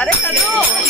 अरे करो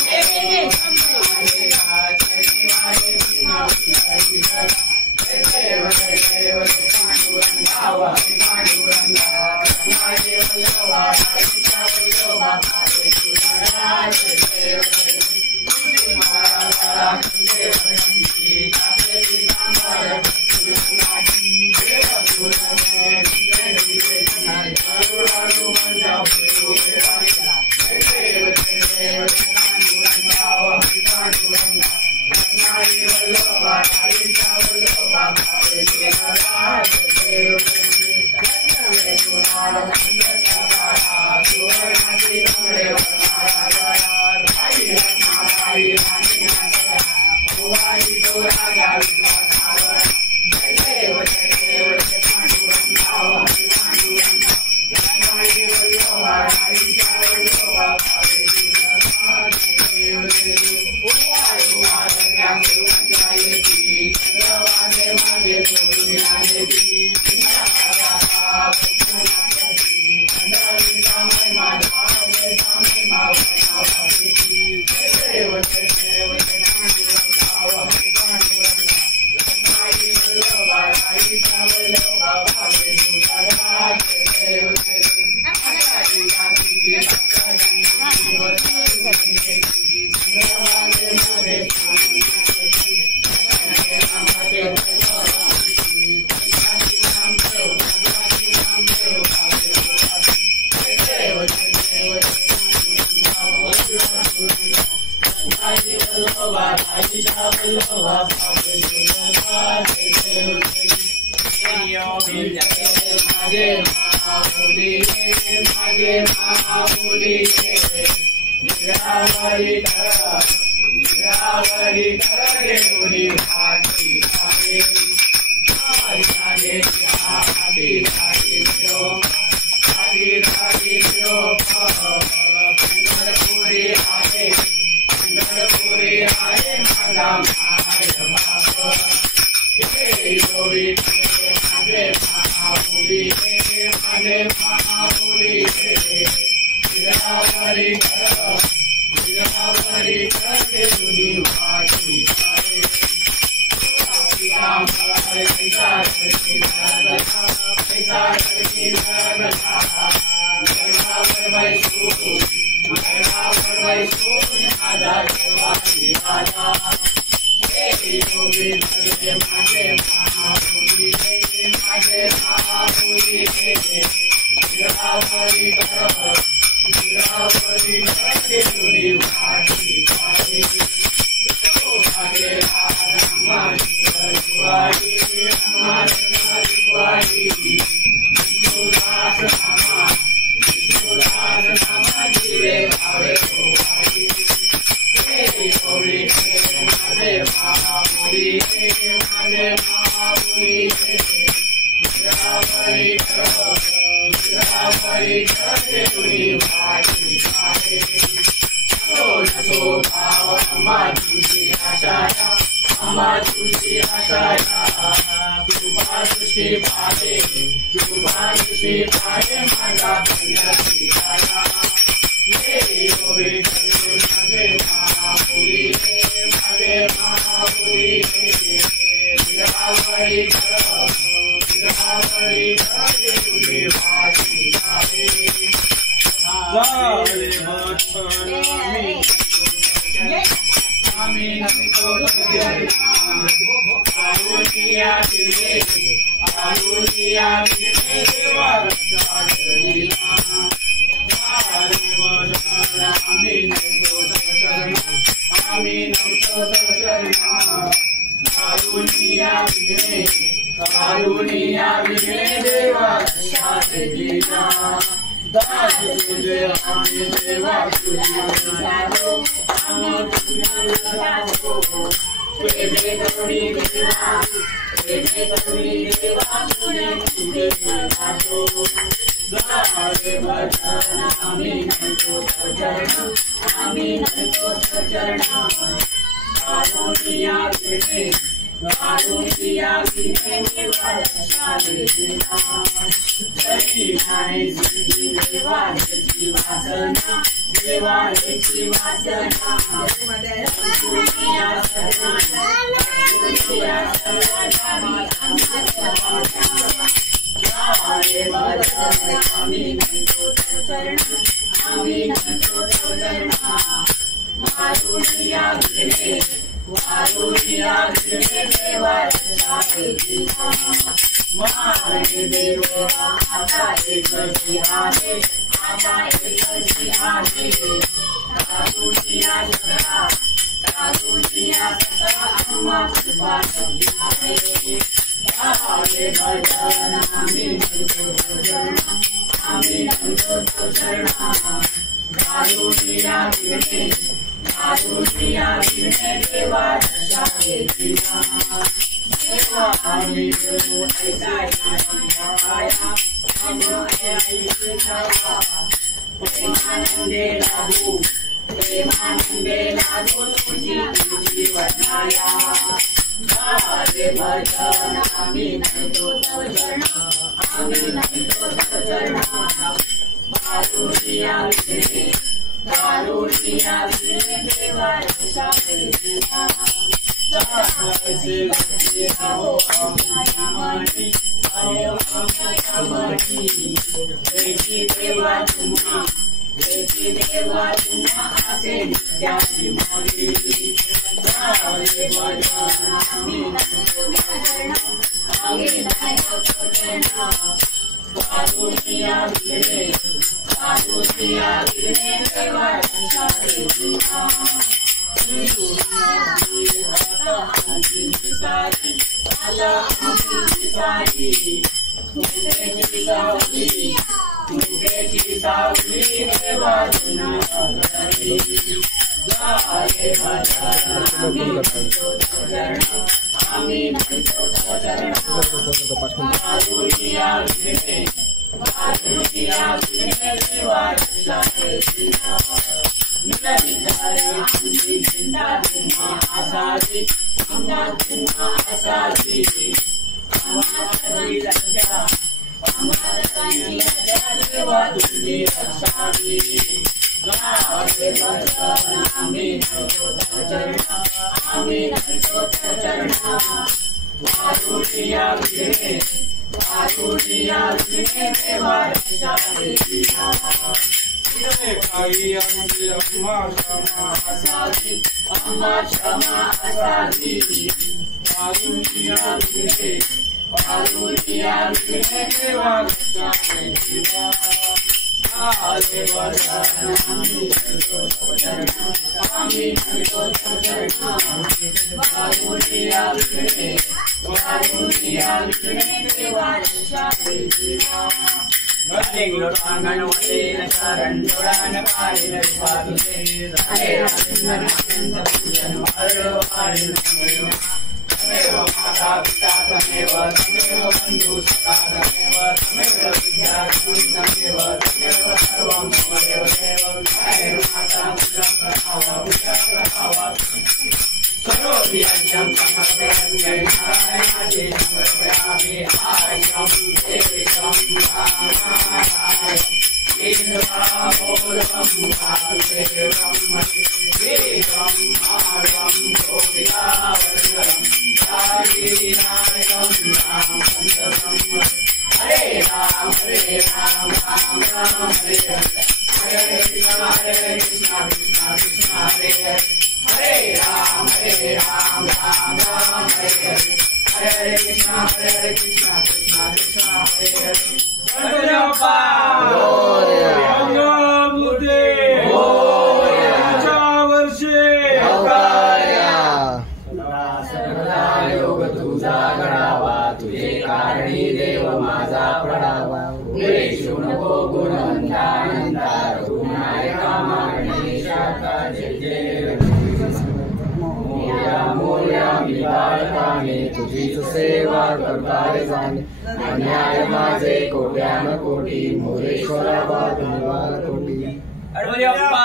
तुझीच सेवा करताय जाणे अन्याय माझे कोट्यान कोटी मोरेश्वरा बाबा निवार कोटी गणपती बाप्पा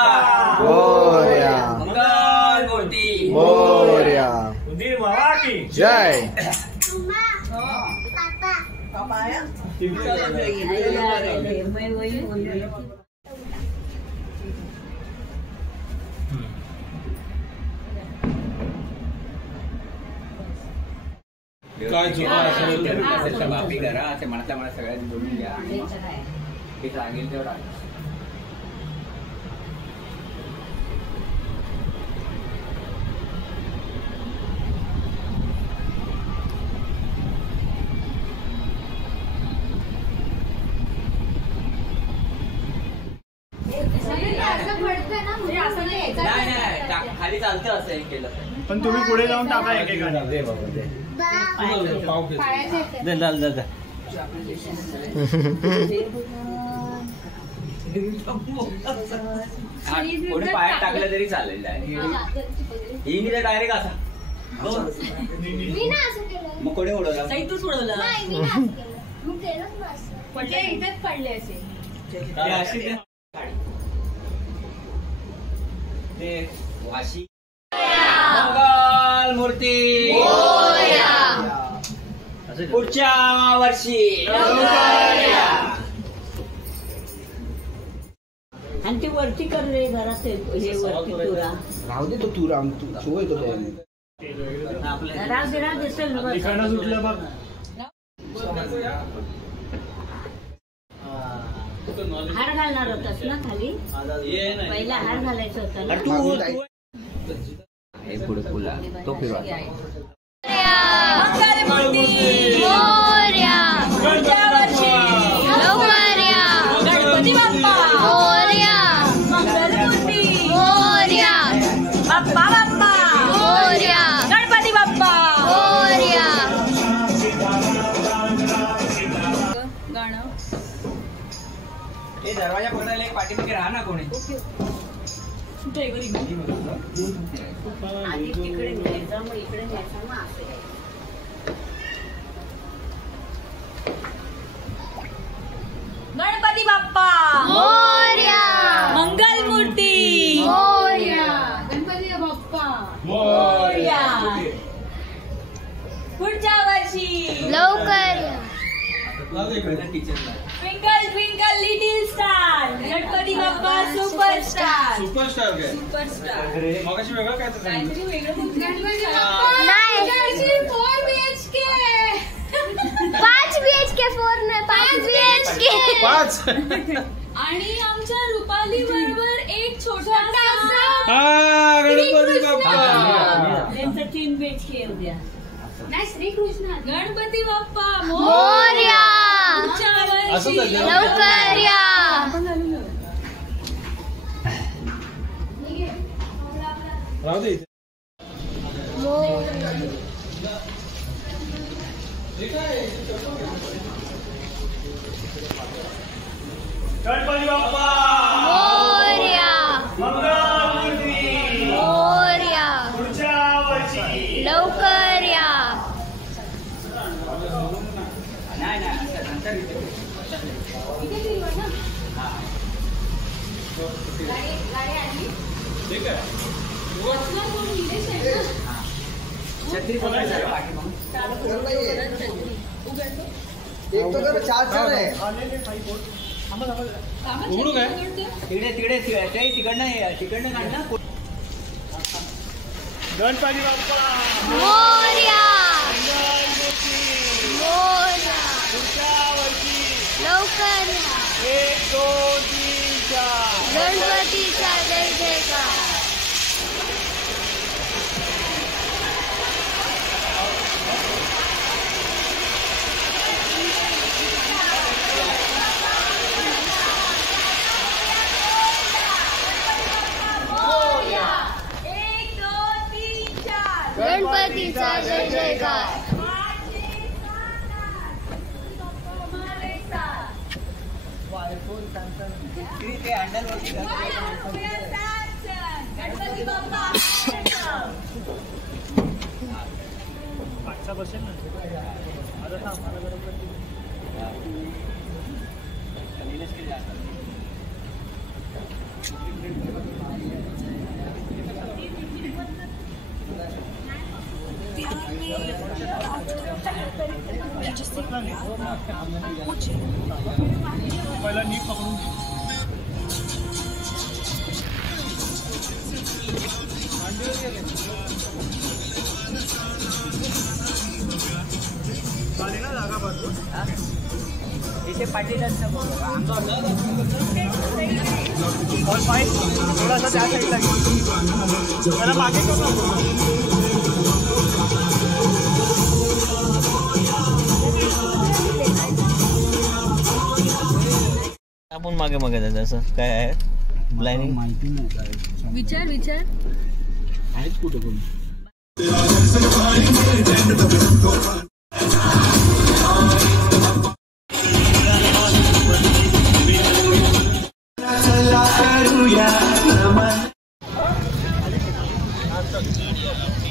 मोरया मंगल मूर्ती मोरया उदीर बाबा की जय काय जुना माफी करा असे म्हणता मला सगळ्यांनी जोडून घ्या ते लागेल तेवढा खाली चालतं असं हे केलं पण तुम्ही पुढे जाऊन टाका एकेकाने कोणी पायात टाकलं तरी चालेल ही तर डायरेक्ट असा मग कोणी उडवला तूच उडवलं इथेच पडले असे वाशी मंगल मूर्ती पुढच्या वर्षी आणि ती वरती कर रे घरात हे वरती तुरा राहू दे तो तू राम तू शिवाय तो राज दिसेल सुटलं बघ हार घालणार होतास ना खाली पहिला हार घालायचा होता ना पुढे फुला तो फिरवा गणपती बाप्पा मोरया मंगलमूर्ती मोरया बाप्पा बाप्पा मोरया गणपती बाप्पा मोरया पाठीमागे राहा ना कोणी. आधी तिकडे न्यायचं मग इकडे न्यायचं ना असं. गणपती बाप्पा मोरया. मंगल मूर्ती मोरया. गणपती बाप्पा मोरया. पुढच्या वर्षी लवकर. Twinkle twinkle little star. Ganpati Bappa superstar. Superstar काय सुपरस्टार. मगाशी वेगळं काय काहीतरी वेगळं. गणपती बाप्पा नाही 4 BHK. 5 BHK 4 नाही 5 BHK 5. आणि आमच्या रुपाली बरोबर एक छोटासा गणपती बाप्पा. त्यांचं 3 BHK येऊ द्या. नाही श्रीकृष्ण. गणपती बाप्पा मोरया. लवकर या. राहू दे इथे. गणपती बाप्पा मोरया. मंगलमूर्ती मोरया. पुढच्या वर्षी लवकर या. नाही नाही असं नंतर ठीक आहे. छत्री पकडा जरा पाठीमागून. एक तो कर 4 आहे. उघडू काय तिकडे तिकडे तिकडनं काढ ना. गणपती बाप्पा मोरया. मोरया. पुढच्या वर्षी लवकर या. 1 2 3 4. गणपतीचा जय जयकार. गणपतीचा जय जयकार. ते हँडल वरती कर. गणपती बाप्पा पाचसा बसेल ना आता थांब मला बरोबर पहिला नीट पकडून घे. झाली ना जागा भरपूर. इथे पाटीलांचा और पाईप थोडासा त्या साईडला घे. जरा मागे करू. आपण मागे मागे जायचं असं काय आहे प्लॅनिंग माहिती नाही काय. विचार विचार. आहेत कुठं कोण.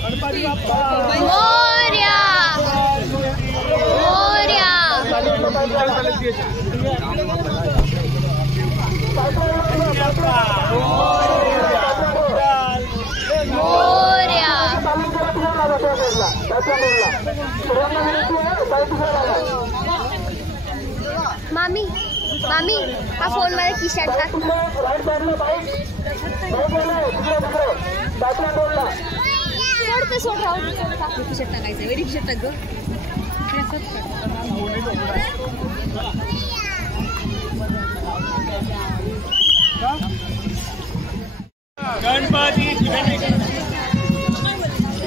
गणपती बाप्पा मोरया. मोरया. मोरया. मामी मामी हा फोन मध्ये खिशात टाक. सोड ते सोड राहू दे. खिशात टाकायचं. वेरी खिशात टाक ग. गणपती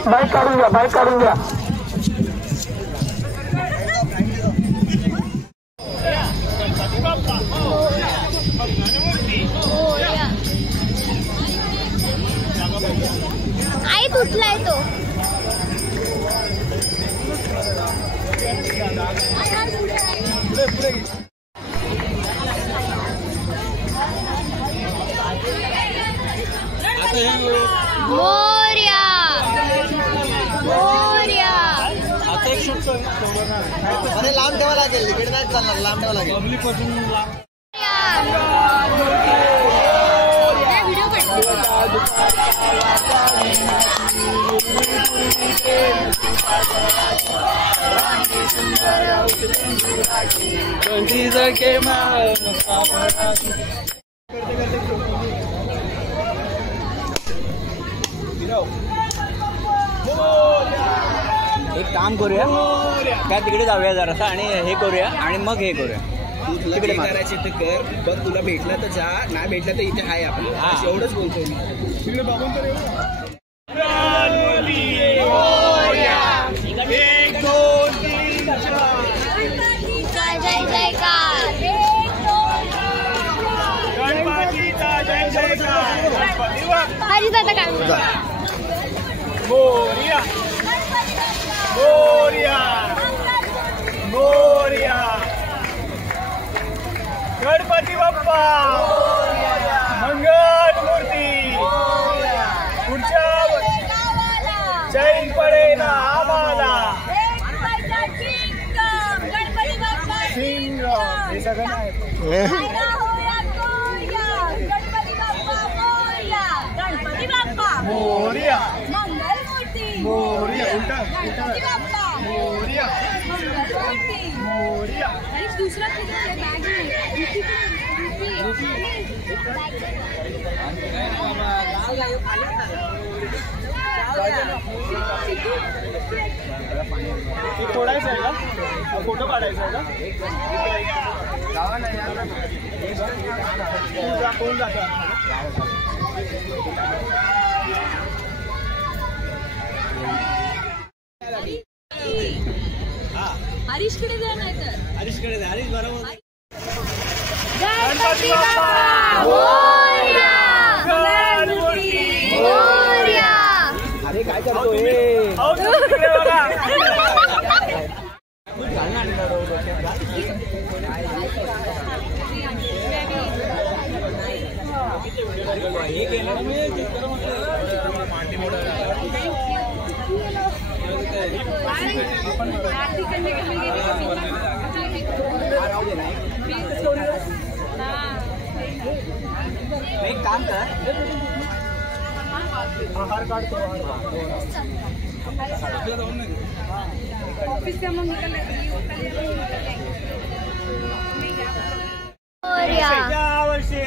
बाईक काढून घ्या. बाईक काढून घ्या. आई तुटलाय तो. मोरया मोरया. आता एक शॉट अरे लांब ठेवा लागेल, इकडे नाही चालणार, लांब ठेवा लागेल. पब्लिक पासून एक काम करूया, त्या तिकडे जाऊया जरासा आणि हे करूया आणि मग हे करूया. तिकडे करायचे ते कर, बघ तुला भेटलं तर जा, नाही भेटलं तर इथे आहे आपण. एवढंच बोलतोय मी. तिकडे बाबून तर जय जयकार. गणपतीचा जय जयकार. हरी दादा काय मोरया मोरया मोरया. गणपती बाप्पा मंगल मूर्ती. पुढच्या चैन पडे ना आम्हाला. सिंग हे सगळं नाही. मोरया मोरया. उलटा मोरया मोरया. तोडायचं आहे का? फोटो काढायचा आहे का? कोण जातं? हरीशकडे जा नाही तर. हरीशकडे हरीश बरोबर. गणपती बाप्पा मोरया मोरया. अरे काय करतोय? हे केलं एक काम कर. आहार काढतो. मोरया. यावर्षी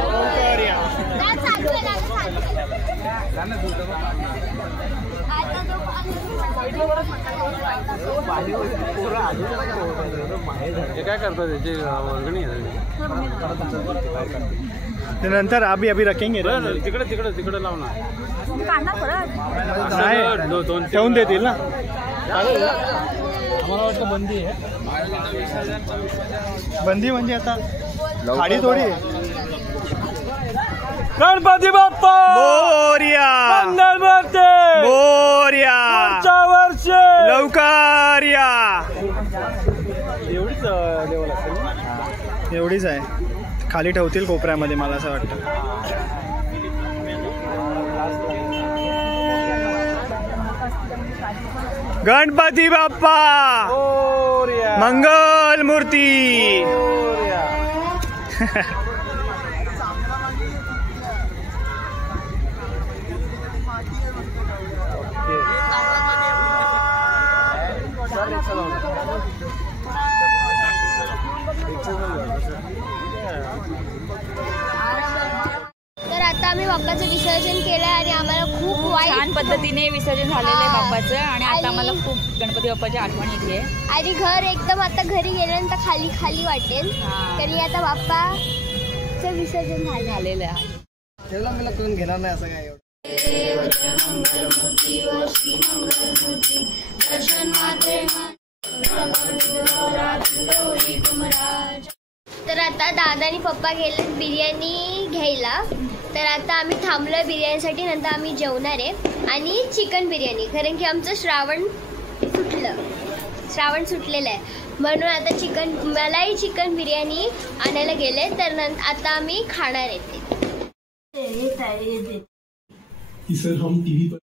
मोरया. काय करतात त्याची वर्गणी नंतर अभी अभी रखेंगे. तिकडे तिकडे तिकडे लावणार. नाही ठेवून देतील ना. आम्हाला वाटतं बंदी आहे. बंदी म्हणजे आता गाडी थोडी. गणपती बाप्पा मोरया मंगल मूर्ती. मोरया. पुढच्या वर्षी लवकर या. एवढीच लेवल असेल. एवढीच आहे. खाली ठेवतील कोपऱ्यामध्ये मला असं वाटतं. गणपती बाप्पा मंगल मूर्ती. तर आता आम्ही बाप्पाचं विसर्जन केलं आणि आम्हाला खूप छान पद्धतीने विसर्जन झालेलं आहे बाप्पाचं आणि आता आणि- मला खूप गणपती बाप्पाची आठवण येते. आणि घर एकदम आता घरी गेल्यानंतर खाली खाली वाटेल हा. कारण आता बाप्पाचं विसर्जन झालेलं आहे. त्याला मला करून घेणार नाही असं काय एवढं. तर आता दादा आणि पप्पा गेले बिर्याणी घ्यायला. तर आता आम्ही थांबलोय बिर्याणीसाठी. नंतर आम्ही जेवणार आहे आणि चिकन बिर्याणी. कारण की आमचं श्रावण सुटलेलं आहे म्हणून आता मलाई चिकन बिर्याणी आणायला गेले. तर आता आम्ही खाणार आहे ते. कि सर हम टीवी पर